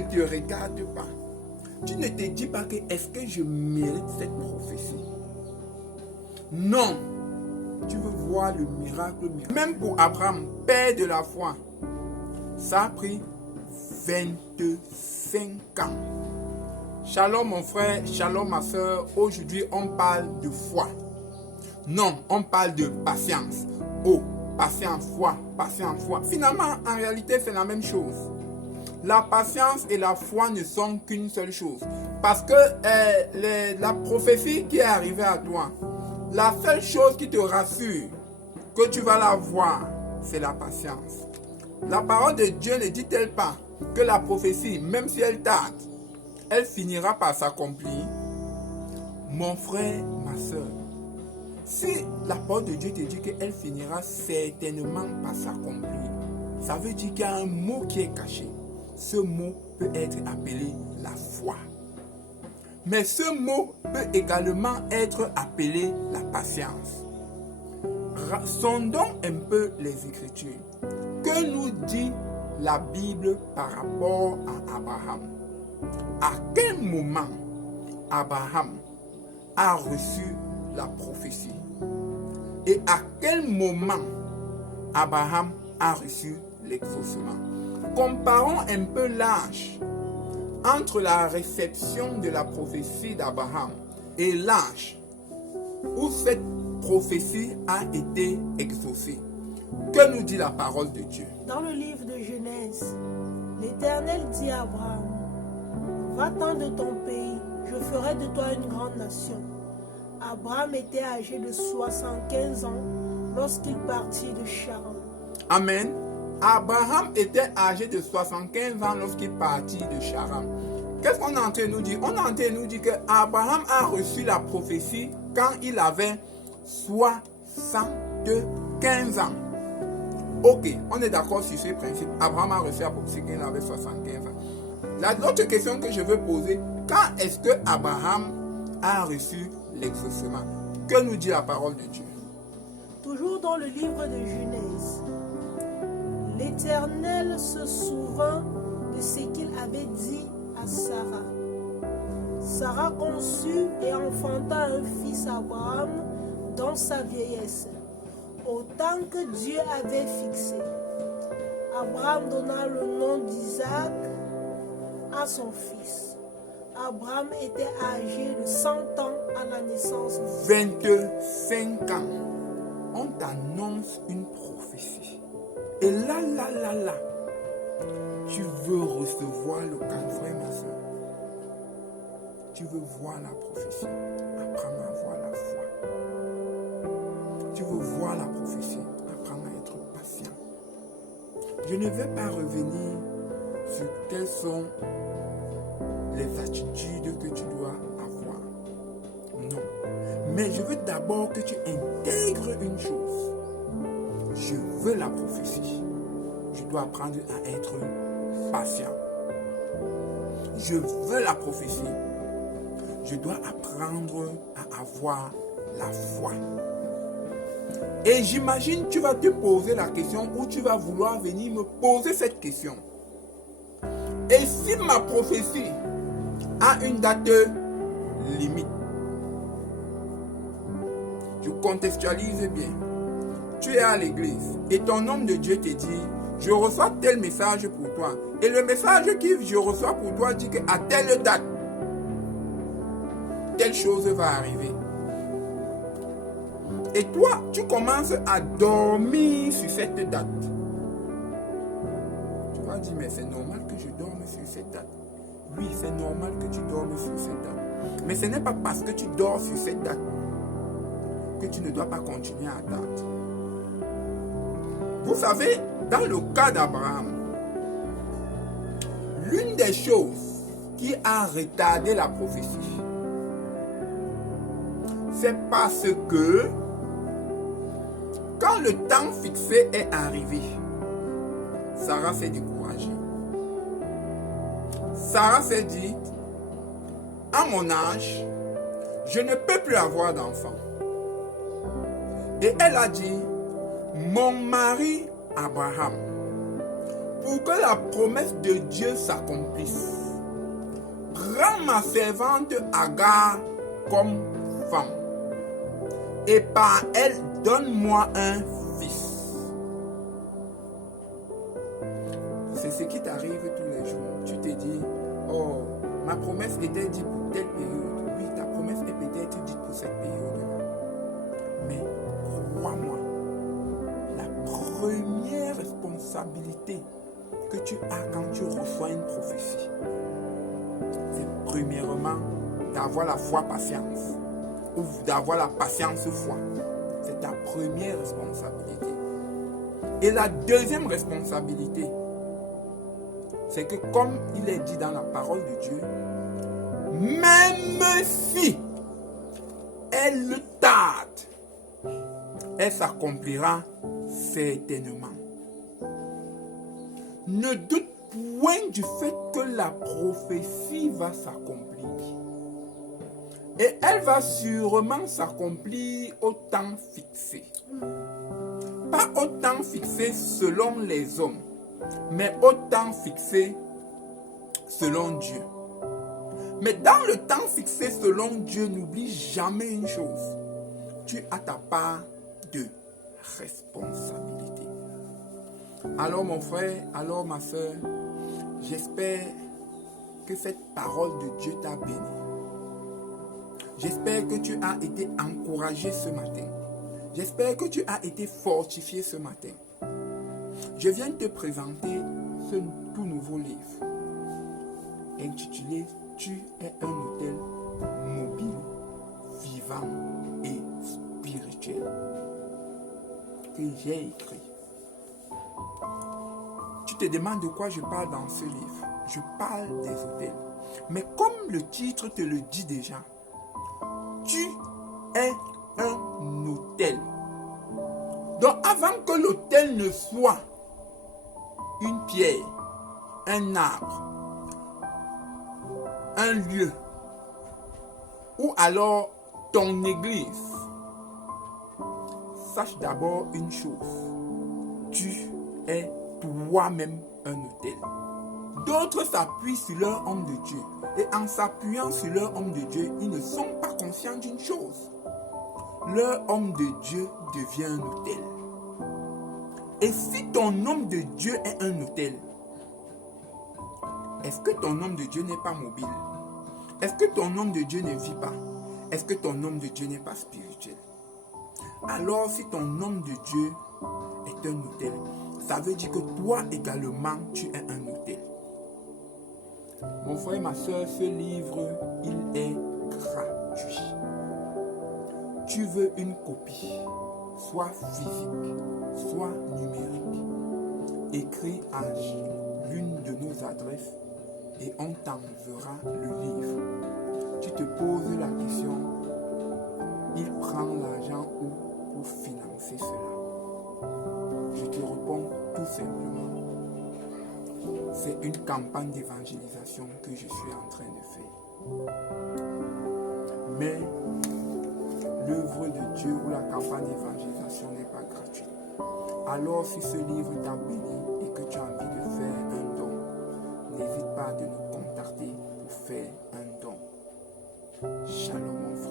ne te regardes pas. Tu ne te dis pas que est-ce que je mérite cette prophétie. Non. Tu veux voir le miracle. Même pour Abraham, père de la foi, ça a pris 25 ans. Shalom mon frère, shalom ma soeur. Aujourd'hui, on parle de foi. Non, on parle de patience. Oh, patience, foi, patience, foi. Finalement, en réalité, c'est la même chose. La patience et la foi ne sont qu'une seule chose. Parce que la prophétie qui est arrivée à toi, la seule chose qui te rassure que tu vas la voir, c'est la patience. La parole de Dieu ne dit-elle pas que la prophétie, même si elle tarde, elle finira par s'accomplir? Mon frère, ma soeur, si la parole de Dieu te dit qu'elle finira certainement par s'accomplir, ça veut dire qu'il y a un mot qui est caché. Ce mot peut être appelé la foi. Mais ce mot peut également être appelé la patience. Sondons un peu les Écritures. Que nous dit la Bible par rapport à Abraham? À quel moment Abraham a reçu la prophétie? Et à quel moment Abraham a reçu l'exaucement? Comparons un peu l'âge entre la réception de la prophétie d'Abraham et l'âge où cette prophétie a été exaucée. Que nous dit la parole de Dieu? Dans le livre de Genèse, l'Éternel dit à Abraham, va-t'en de ton pays, je ferai de toi une grande nation. Abraham était âgé de 75 ans lorsqu'il partit de Charan. Amen. Abraham était âgé de 75 ans lorsqu'il partit de Charan. Qu'est-ce qu'on est en train de nous dire? On est en train de nous dire qu'Abraham a reçu la prophétie quand il avait 75 ans. Ok, on est d'accord sur ce principe. Abraham a reçu la prophétie quand il avait 75 ans. L'autre question que je veux poser, quand est-ce que Abraham a reçu l'exaucement? Que nous dit la parole de Dieu? Toujours dans le livre de Genèse, l'Éternel se souvint de ce qu'il avait dit à Sarah. Sarah conçut et enfanta un fils à Abraham dans sa vieillesse, au temps que Dieu avait fixé. Abraham donna le nom d'Isaac à son fils. Abraham était âgé de 100 ans à la naissance de 25 ans. On t'annonce une prophétie. Et là, tu veux recevoir le calvaire, ma soeur. Tu veux voir la prophétie. Apprends à voir la foi. Tu veux voir la prophétie. Apprends à être patient. Je ne vais pas revenir sur quelles sont les attitudes que tu dois avoir. Non. Mais je veux d'abord que tu intègres une chose. Je veux la prophétie. Je dois apprendre à être patient. Je veux la prophétie. Je dois apprendre à avoir la foi. Et j'imagine tu vas te poser la question ou tu vas vouloir venir me poser cette question. Et si ma prophétie a une date limite, je contextualise bien. Tu es à l'église et ton homme de Dieu te dit, je reçois tel message pour toi. Et le message que je reçois pour toi dit qu'à telle date, telle chose va arriver. Et toi, tu commences à dormir sur cette date. Tu vas dire, mais c'est normal que je dorme sur cette date. Oui, c'est normal que tu dormes sur cette date. Mais ce n'est pas parce que tu dors sur cette date que tu ne dois pas continuer à attendre. Vous savez, dans le cas d'Abraham, l'une des choses qui a retardé la prophétie, c'est parce que quand le temps fixé est arrivé, Sarah s'est découragée. Sarah s'est dit, à mon âge, je ne peux plus avoir d'enfant. Et elle a dit, mon mari Abraham pour que la promesse de Dieu s'accomplisse, prends ma servante Agar comme femme, et par elle, donne-moi un fils. C'est ce qui t'arrive tous les jours. Tu te dis, oh, ma promesse était dite pour telle période. Oui, ta promesse est peut-être dite pour cette période-là. Mais crois-moi, la première responsabilité que tu as quand tu reçois une prophétie, c'est premièrement d'avoir la foi patience ou d'avoir la patience foi. C'est ta première responsabilité. Et la deuxième responsabilité, c'est que comme il est dit dans la parole de Dieu, même si elle tarde, elle s'accomplira certainement. Ne doute point du fait que la prophétie va s'accomplir. Et elle va sûrement s'accomplir au temps fixé. Pas au temps fixé selon les hommes, mais au temps fixé selon Dieu. Mais dans le temps fixé selon Dieu, n'oublie jamais une chose. Tu as ta part de responsabilité. Alors mon frère, alors ma soeur, j'espère que cette parole de Dieu t'a béni. J'espère que tu as été encouragé ce matin. J'espère que tu as été fortifié ce matin. Je viens te présenter ce tout nouveau livre intitulé « Tu es un hôtel mobile, vivant et spirituel » que j'ai écrit. Tu te demandes de quoi je parle dans ce livre. Je parle des hôtels. Mais comme le titre te le dit déjà, tu es un hôtel. Donc avant que l'hôtel ne soit une pierre, un arbre, un lieu, ou alors ton église, sache d'abord une chose. Tu es toi-même un hôtel. D'autres s'appuient sur leur homme de Dieu. Et en s'appuyant sur leur homme de Dieu, ils ne sont pas conscients d'une chose. Leur homme de Dieu devient un hôtel. Et si ton homme de Dieu est un hôtel, est-ce que ton homme de Dieu n'est pas mobile? Est-ce que ton homme de Dieu ne vit pas? Est-ce que ton homme de Dieu n'est pas spirituel? Alors si ton homme de Dieu est un hôtel, ça veut dire que toi également tu es un hôtel. Mon frère et ma soeur, ce livre, il est gratuit. Tu veux une copie, soit physique, soit numérique. Écris à l'une de nos adresses et on t'enverra le livre. Tu te poses la question, il prend l'argent où pour financer cela? Je te réponds tout simplement. C'est une campagne d'évangélisation que je suis en train de faire. Mais l'œuvre de Dieu ou la campagne d'évangélisation n'est pas gratuite. Alors si ce livre t'a béni et que tu as envie de faire un don, n'hésite pas de nous contacter pour faire un don. Shalom mon frère.